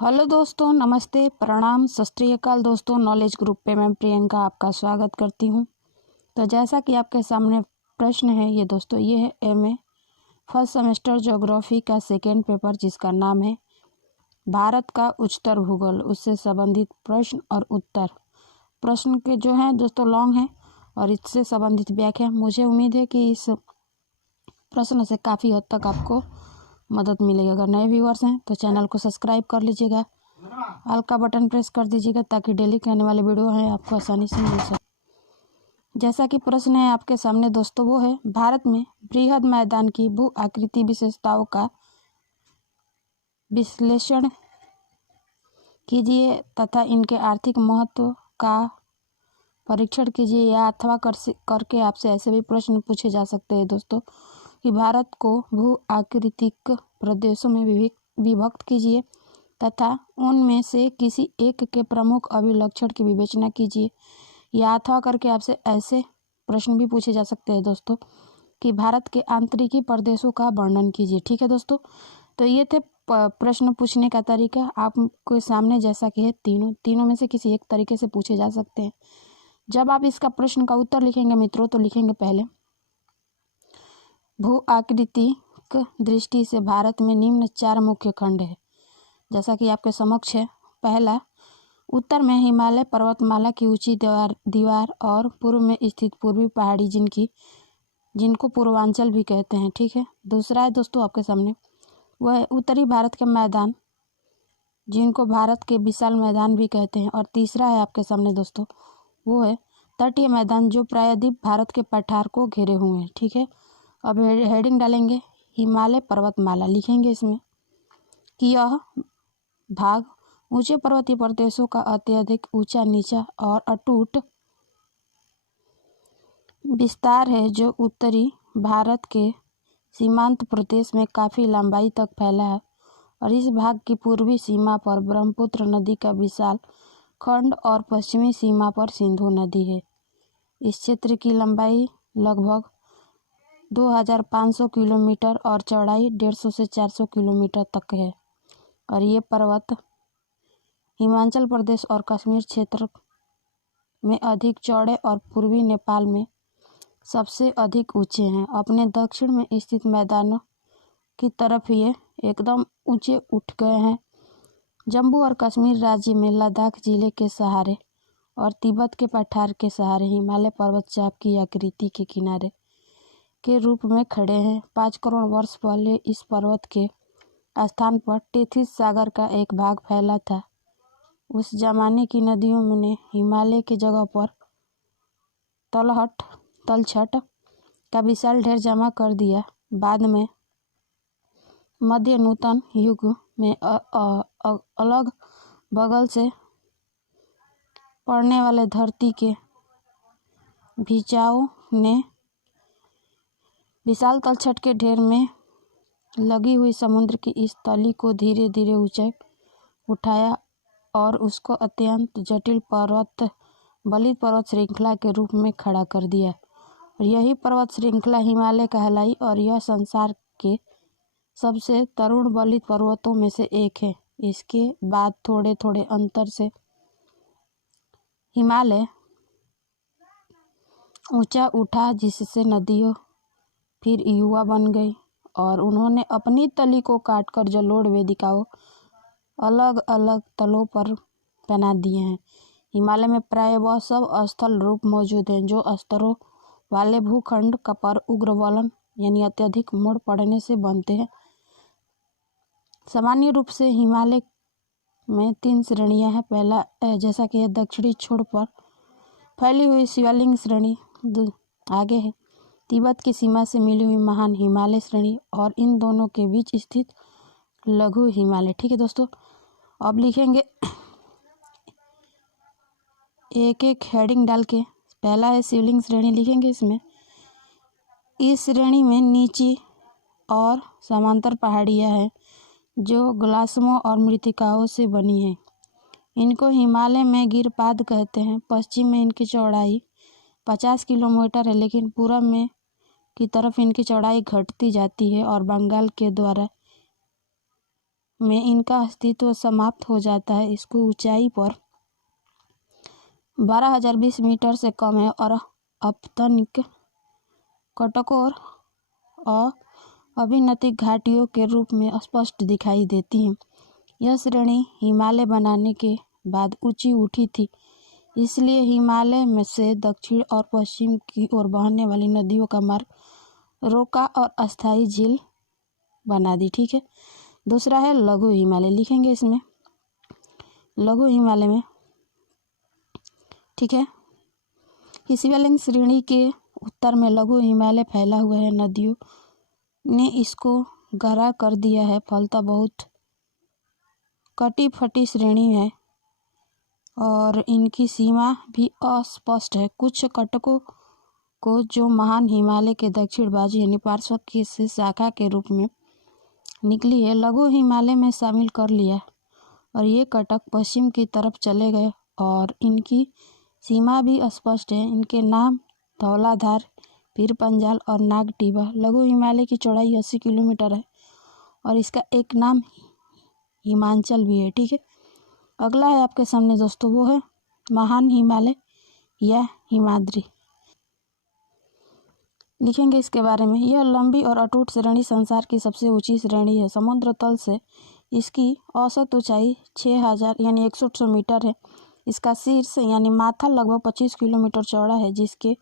Hello दोस्तों, नमस्ते, प्रणाम, सत श्री अकाल दोस्तों। नॉलेज ग्रुप पे मैं प्रियंका आपका स्वागत करती हूँ। तो जैसा कि आपके सामने प्रश्न है ये दोस्तों, ये है एमए फर्स्ट सेमेस्टर ज्योग्राफी का सेकेंड पेपर, जिसका नाम है भारत का उच्चतर भूगोल। उससे संबंधित प्रश्न और उत्तर। प्रश्न के जो हैं दोस्तों लॉन्ग हैं और इससे संबंधित व्याख्या। मुझे उम्मीद है कि इस प्रश्न से काफ़ी हद तक आपको मदद मिलेगी। अगर नए व्यूअर्स हैं तो चैनल को सब्सक्राइब कर लीजिएगा, ऑल का बटन प्रेस कर दीजिएगा ताकि डेली के आने वाले वीडियो हैं आपको आसानी से मिल सके। जैसा कि प्रश्न है आपके सामने दोस्तों, वो है भारत में बृहद मैदान की भू आकृति विशेषताओं का विश्लेषण कीजिए तथा इनके आर्थिक महत्व का परीक्षण कीजिए। या अथवा करके आपसे ऐसे भी प्रश्न पूछे जा सकते हैं दोस्तों कि भारत को भू आकृतिक प्रदेशों में विभक्त कीजिए तथा उनमें से किसी एक के प्रमुख अभिलक्षण की विवेचना कीजिए। या अथवा करके आपसे ऐसे प्रश्न भी पूछे जा सकते हैं दोस्तों कि भारत के आंतरिकी प्रदेशों का वर्णन कीजिए। ठीक है दोस्तों, तो ये थे प्रश्न पूछने का तरीका आपके सामने। जैसा कि है तीनों में से किसी एक तरीके से पूछे जा सकते हैं। जब आप इसका प्रश्न का उत्तर लिखेंगे मित्रों, तो लिखेंगे पहले भू आकृतिक दृष्टि से भारत में निम्न 4 मुख्य खंड है। जैसा कि आपके समक्ष है, पहला उत्तर में हिमालय पर्वतमाला की ऊंची दीवार और पूर्व में स्थित पूर्वी पहाड़ी जिनको पूर्वांचल भी कहते हैं। ठीक है। दूसरा है दोस्तों आपके सामने, वह है उत्तरी भारत के मैदान, जिनको भारत के विशाल मैदान भी कहते हैं। और तीसरा है आपके सामने दोस्तों, वो है तटीय मैदान, जो प्रायद्वीप भारत के पठार को घेरे हुए हैं। ठीक है। अब हेडिंग डालेंगे हिमालय पर्वतमाला। लिखेंगे इसमें कि यह भाग ऊंचे पर्वतीय प्रदेशों का अत्यधिक ऊंचा नीचा और अटूट विस्तार है, जो उत्तरी भारत के सीमांत प्रदेश में काफ़ी लंबाई तक फैला है। और इस भाग की पूर्वी सीमा पर ब्रह्मपुत्र नदी का विशाल खंड और पश्चिमी सीमा पर सिंधु नदी है। इस क्षेत्र की लंबाई लगभग 2500 किलोमीटर और चौड़ाई 150 से 400 किलोमीटर तक है। और ये पर्वत हिमाचल प्रदेश और कश्मीर क्षेत्र में अधिक चौड़े और पूर्वी नेपाल में सबसे अधिक ऊंचे हैं। अपने दक्षिण में स्थित मैदानों की तरफ ये एकदम ऊंचे उठ गए हैं। जम्मू और कश्मीर राज्य में लद्दाख जिले के सहारे और तिब्बत के पठार के सहारे हिमालय पर्वत चाप की आकृति के किनारे के रूप में खड़े हैं। 5 करोड़ वर्ष पहले इस पर्वत के स्थान पर टेथिस सागर का एक भाग फैला था। उस जमाने की नदियों ने हिमालय के जगह पर तलछट का विशाल ढेर जमा कर दिया। बाद में मध्य नूतन युग में अलग बगल से पड़ने वाले धरती के भिजाओं ने विशाल तलछट के ढेर में लगी हुई समुद्र की इस तली को धीरे धीरे ऊंचाई उठाया और उसको अत्यंत जटिल बलित पर्वत श्रृंखला के रूप में खड़ा कर दिया। और यही पर्वत श्रृंखला हिमालय कहलाई और यह संसार के सबसे तरुण बलित पर्वतों में से एक है। इसके बाद थोड़े थोड़े अंतर से हिमालय ऊंचा उठा, जिससे नदियों फिर युवा बन गई और उन्होंने अपनी तली को काटकर जलोढ़ वेदिकाओं अलग अलग तलों पर बना दिए हैं। हिमालय में प्राय वह सब स्थल रूप मौजूद हैं जो स्तरों वाले भूखंड का पर उग्र वलन यानी अत्यधिक मोड़ पड़ने से बनते हैं। सामान्य रूप से हिमालय में 3 श्रेणियां हैं। पहला जैसा कि दक्षिणी छोर पर फैली हुई शिवालिक श्रेणी, आगे है तिब्बत की सीमा से मिली हुई महान हिमालय श्रेणी और इन दोनों के बीच स्थित लघु हिमालय। ठीक है दोस्तों, अब लिखेंगे एक एक हेडिंग डाल के। पहला है शिवलिंग श्रेणी। लिखेंगे इसमें इस श्रेणी में नीची और समांतर पहाड़ियाँ हैं जो ग्लासमों और मृत्तिकाओं से बनी हैं। इनको हिमालय में गिरपाद कहते हैं। पश्चिम में इनकी चौड़ाई 50 किलोमीटर है, लेकिन पूर्व में की तरफ इनकी चौड़ाई घटती जाती है और बंगाल के द्वारा में इनका अस्तित्व समाप्त हो जाता है। इसको ऊंचाई पर 12,020 मीटर से कम है और अपतनिक कटकोर और अभिनतिक घाटियों के रूप में स्पष्ट दिखाई देती हैं। यह श्रेणी हिमालय बनाने के बाद ऊंची उठी थी, इसलिए हिमालय में से दक्षिण और पश्चिम की ओर बहने वाली नदियों का मार्ग रोका और अस्थायी झील बना दी। ठीक है। दूसरा है लघु हिमालय, लिखेंगे इसमें लघु हिमालय में। ठीक है। हिमालयन श्रेणी के उत्तर में लघु हिमालय फैला हुआ है। नदियों ने इसको गहरा कर दिया है, फलतः बहुत कटी फटी श्रेणी है और इनकी सीमा भी अस्पष्ट है। कुछ कटकों को जो महान हिमालय के दक्षिण बाजू यानी पार्श्व की से शाखा के रूप में निकली है, लघु हिमालय में शामिल कर लिया और ये कटक पश्चिम की तरफ चले गए और इनकी सीमा भी अस्पष्ट है। इनके नाम धौलाधार, पीर पंजाल और नागटिबा। लघु हिमालय की चौड़ाई 80 किलोमीटर है और इसका एक नाम हिमांचल भी है। ठीक है। अगला है आपके सामने दोस्तों, वो है महान हिमालय या हिमाद्री। लिखेंगे इसके बारे में। यह लंबी और अटूट श्रेणी संसार की सबसे ऊंची श्रेणी है। समुद्र तल से इसकी औसत ऊंचाई 6,000 यानी 6100 मीटर है। इसका शीर्ष यानी माथा लगभग 25 किलोमीटर चौड़ा है, जिसके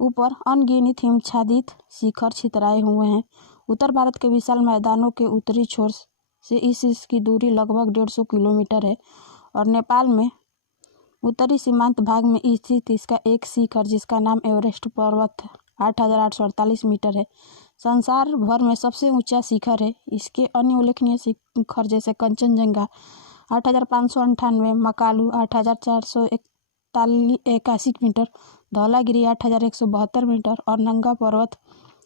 ऊपर अनगिनत हिमच्छादित शिखर छितराए हुए हैं। उत्तर भारत के विशाल मैदानों के उत्तरी छोर से इसकी दूरी लगभग 150 किलोमीटर है और नेपाल में उत्तरी सीमांत भाग में स्थित इसका एक शिखर, जिसका नाम एवरेस्ट पर्वत 8,848 मीटर है, संसार भर में सबसे ऊंचा शिखर है। इसके अन्य उल्लेखनीय शिखर जैसे कंचनजंगा 8,598, मकालू 8,481 मीटर, धौलागिरी 8,172 मीटर और नंगा पर्वत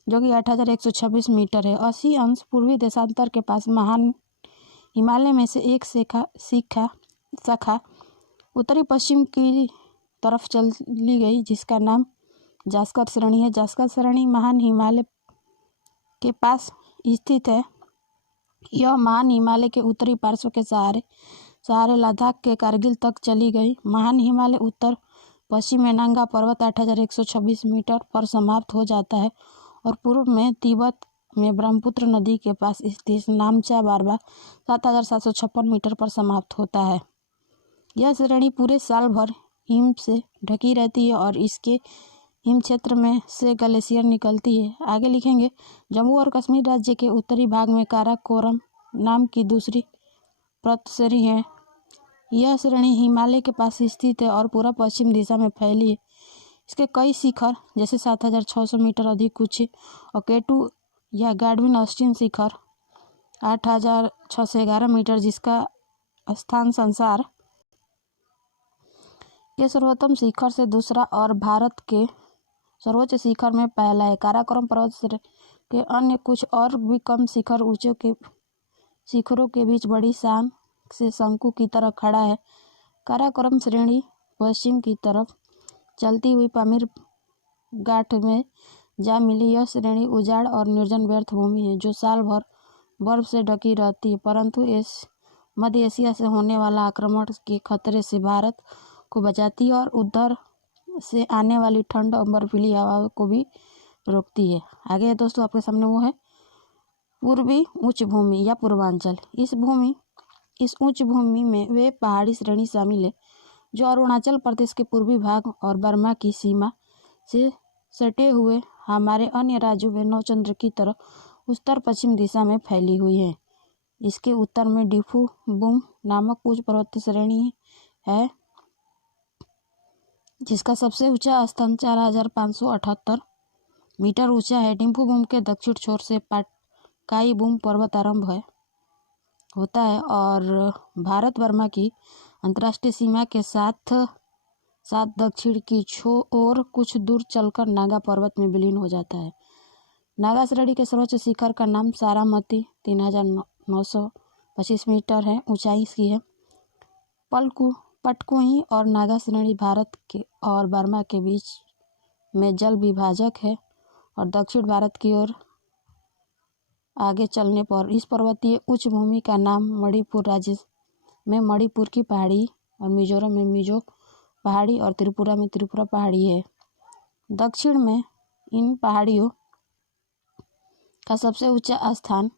जो कि 8,126 मीटर है। 80 अंश पूर्वी देशांतर के पास महान हिमालय में से एक शाखा उत्तरी पश्चिम की तरफ चली गई, जिसका नाम जास्कर श्रेणी है। जास्कर श्रेणी महान हिमालय के पास स्थित है। यह महान हिमालय के उत्तरी पार्श्व के सहारे लद्दाख के कारगिल तक चली गई। महान हिमालय उत्तर पश्चिम में नंगा पर्वत 8,126 मीटर पर समाप्त हो जाता है और पूर्व में तिब्बत में ब्रह्मपुत्र नदी के पास स्थित नामचा बारवा 7,756 मीटर पर समाप्त होता है। यह श्रेणी पूरे साल भर हिम से ढकी रहती है और इसके हिम क्षेत्र में से ग्लेशियर निकलती है। आगे लिखेंगे। जम्मू और कश्मीर राज्य के उत्तरी भाग में काराकोरम नाम की दूसरी पर्वतश्रेणी है। यह श्रेणी हिमालय के पास स्थित है और पूरा पश्चिम दिशा में फैली है। इसके कई शिखर जैसे 7,600 मीटर अधिक ऊंचे और केटू या गाडविन ऑस्टिन शिखर 8,611 मीटर, जिसका स्थान संसार के सर्वोत्तम शिखर से दूसरा और भारत के सर्वोच्च शिखर में पहला है। काराकोरम पर्वत के अन्य कुछ और भी कम शिखर ऊंचे के शिखरों के बीच बड़ी शान से शंकु की तरह खड़ा है। काराकोरम श्रेणी पश्चिम की तरफ चलती हुई पामीर घाट में जा मिली। यह श्रेणी उजाड़ और निर्जन व्यर्थ भूमि है जो साल भर बर्फ से ढकी रहती है, परंतु इस मध्य एशिया से होने वाला आक्रमण के खतरे से भारत को बचाती है और उधर से आने वाली ठंड और बर्फीली हवा को भी रोकती है। आगे दोस्तों आपके सामने वो है पूर्वी उच्च भूमि या पूर्वांचल। इस उच्च भूमि में वे पहाड़ी श्रेणी शामिल है जो अरुणाचल प्रदेश के पूर्वी भाग और बर्मा की सीमा से सटे हुए हमारे अन्य राज्यों में नौचंद्र की तरह उत्तर पश्चिम दिशा में फैली हुई है। इसके उत्तर में डिफू बुम नामक उच्च पर्वत श्रेणी है, जिसका सबसे ऊंचा स्थान 4,578 मीटर ऊंचा है। डिम्फू बूम के दक्षिण छोर से पाटकाई बूम पर्वत आरंभ होता है और भारत बर्मा की अंतर्राष्ट्रीय सीमा के साथ साथ दक्षिण की ओर कुछ दूर चलकर नागा पर्वत में विलीन हो जाता है। नागा श्रेणी के सर्वोच्च शिखर का नाम सारामती 3,925 मीटर है ऊंचाई की है। पटकुई और नागा श्रेणी भारत के और बर्मा के बीच में जल विभाजक है और दक्षिण भारत की ओर आगे चलने पर इस पर्वतीय उच्च भूमि का नाम मणिपुर राज्य में मणिपुर की पहाड़ी और मिजोरम में मिजो पहाड़ी और त्रिपुरा में त्रिपुरा पहाड़ी है। दक्षिण में इन पहाड़ियों का सबसे ऊंचा स्थान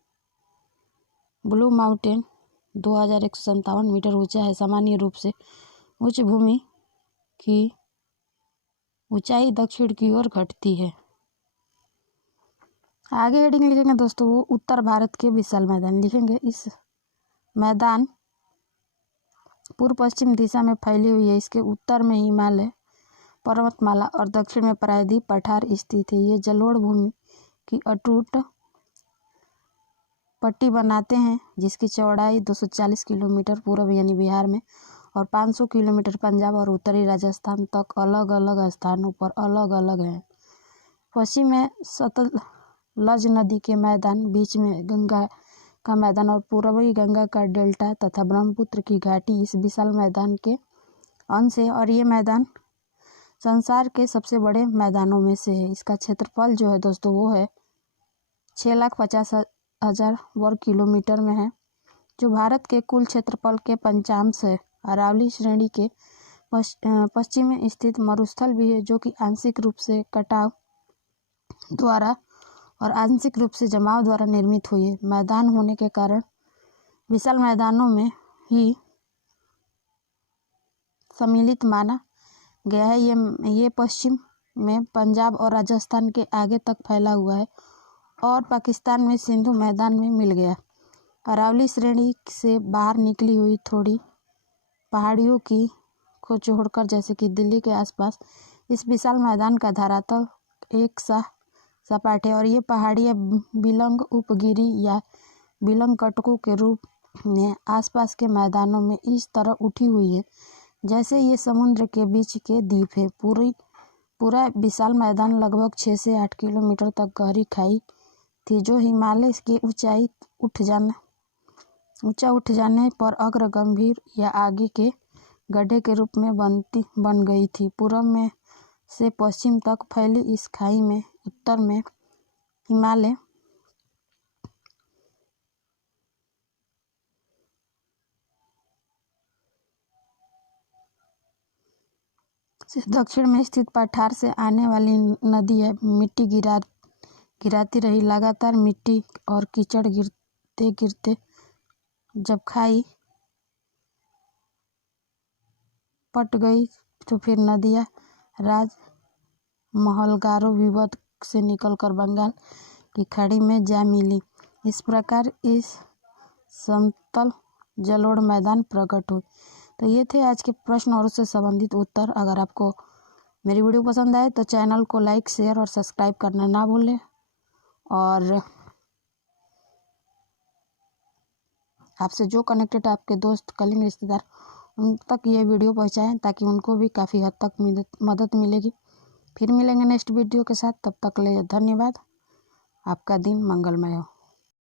ब्लू माउंटेन 2157 मीटर ऊंचा है। सामान्य रूप से उच्च भूमि की ऊंचाई दक्षिण की ओर घटती है। आगे हेडिंग लिखेंगे दोस्तों, वो उत्तर भारत के विशाल मैदान लिखेंगे। इस मैदान पूर्व पश्चिम दिशा में फैली हुई है। इसके उत्तर में हिमालय पर्वतमाला और दक्षिण में प्रायद्वीप पठार स्थित है। ये जलोढ़ भूमि की अटूट पट्टी बनाते हैं जिसकी चौड़ाई 240 किलोमीटर पूर्व यानी बिहार में और 500 किलोमीटर पंजाब और उत्तरी राजस्थान तक अलग अलग स्थानों पर अलग अलग है। पश्चिम में सतलज नदी के मैदान, बीच में गंगा का मैदान और पूर्वी गंगा का डेल्टा तथा ब्रह्मपुत्र की घाटी इस विशाल मैदान के अंश है और ये मैदान संसार के सबसे बड़े मैदानों में से है। इसका क्षेत्रफल जो है दोस्तों वो है 6,50,000 वर्ग किलोमीटर में है, जो भारत के कुल क्षेत्रफल के 5% है। अरावली श्रेणी के पश्चिम में स्थित मरुस्थल भी है, जो कि आंशिक रूप से कटाव द्वारा और आंशिक रूप से जमाव द्वारा निर्मित हुई है। मैदान होने के कारण विशाल मैदानों में ही सम्मिलित माना गया है। ये पश्चिम में पंजाब और राजस्थान के आगे तक फैला हुआ है और पाकिस्तान में सिंधु मैदान में मिल गया। अरावली श्रेणी से बाहर निकली हुई थोड़ी पहाड़ियों को छोड़कर, जैसे कि दिल्ली के आसपास, इस विशाल मैदान का धरातल एक सपाट है और ये पहाड़ियाँ बिलंग उपगिरी या बिलंग कटकों के रूप में आसपास के मैदानों में इस तरह उठी हुई है जैसे ये समुद्र के बीच के द्वीप है। पूरा विशाल मैदान लगभग 6 से 8 किलोमीटर तक गहरी खाई थी, जो हिमालय के ऊंचा उठ जाने पर अग्र गंभीर या आगे के गड्ढे के रूप में बन गई थी। पूर्व में से पश्चिम तक फैली इस खाई में उत्तर में हिमालय से दक्षिण में स्थित पठार से आने वाली नदी है। मिट्टी गिराती रही लगातार मिट्टी और कीचड़ गिरते गिरते जब खाई पट गई तो फिर नदियाँ महलगारो विवाद से निकलकर बंगाल की खाड़ी में जा मिली। इस प्रकार इस समतल जलोढ़ मैदान प्रकट हुए। तो ये थे आज के प्रश्न और उससे संबंधित उत्तर। अगर आपको मेरी वीडियो पसंद आए तो चैनल को लाइक, शेयर और सब्सक्राइब करना ना भूलें और आपसे जो कनेक्टेड आपके दोस्त, कलीग, रिश्तेदार, उन तक ये वीडियो पहुंचाएं ताकि उनको भी काफ़ी हद तक मदद मिलेगी। फिर मिलेंगे नेक्स्ट वीडियो के साथ, तब तक के लिए धन्यवाद। आपका दिन मंगलमय हो।